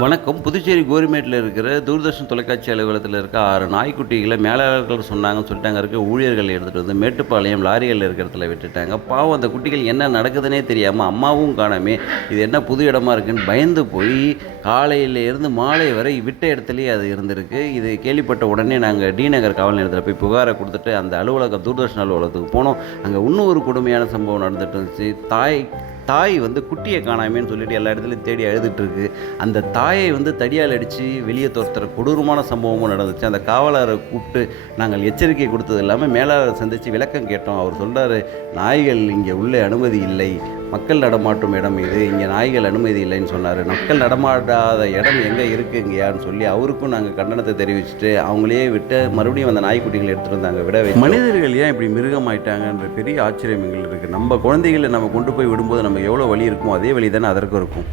வணக்கம். புதுச்சேரி கோரிமேட்டில் இருக்கிற தூர்தர்ஷன் தொலைக்காட்சி அலுவலகத்தில் இருக்க 6 நாய்க்குட்டிகளை மேலாளர்கள் சொன்னாங்கன்னு சொல்லிட்டாங்க. இருக்க ஊழியர்கள் எடுத்துகிட்டு வந்து மேட்டுப்பாளையம் லாரிகளில் இருக்கிற இடத்துல விட்டுட்டாங்க. பாவம் அந்த குட்டிகள் என்ன நடக்குதுன்னே தெரியாமல் அம்மாவும் காணாமே, இது என்ன புது இடமா இருக்குன்னு பயந்து போய் காலையில் இருந்து மாலை வரை விட்ட இடத்துலையே அது இருந்திருக்கு. இது கேள்விப்பட்ட உடனே நாங்கள் டி நகர் காவல் நிலையத்தில் போய் புகாரை கொடுத்துட்டு அந்த தூர்தர்ஷன் அலுவலகத்துக்கு போனோம். அங்கே இன்னும் ஒரு கொடுமையான சம்பவம் நடந்துட்டு இருந்துச்சு. தாய் வந்து குட்டியை காணாமேன்னு சொல்லிட்டு எல்லா இடத்துலையும் தேடி அழுதுட்டுருக்கு. அந்த தாயை வந்து தடியால் அடித்து வெளியே துரத்துற கொடூரமான சம்பவமும் நடந்துச்சு. அந்த காவலரை கூப்பிட்டு நாங்கள் எச்சரிக்கை கொடுத்தது இல்லாமல் மேலாளரை சந்தித்து விளக்கம் கேட்டோம். அவர் சொல்கிறாரு, நாய்கள் இங்கே உள்ளே அனுமதி இல்லை, மக்கள் நடமாட்டும் இடம் இது, இங்கே நாய்கள் அனுமதி இல்லைன்னு சொன்னார். மக்கள் நடமாட்டாத இடம் எங்கே இருக்குது இங்கேயான்னு சொல்லி அவருக்கும் நாங்கள் கண்டனத்தை தெரிவிச்சுட்டு அவங்களே விட்டு மறுபடியும் அந்த நாய்க்குட்டிகளை எடுத்துகிட்டு வந்தாங்க விட வை. மனிதர்கள் ஏன் இப்படி மிருகமாயிட்டாங்கன்ற பெரிய ஆச்சரியம் எங்களுக்கு இருக்குது. நம்ம குழந்தைகளை நம்ம கொண்டு போய் விடும்போது நம்ம எவ்வளோ வலி இருக்குமோ அதே வழி தானே அதற்கும் இருக்கும்.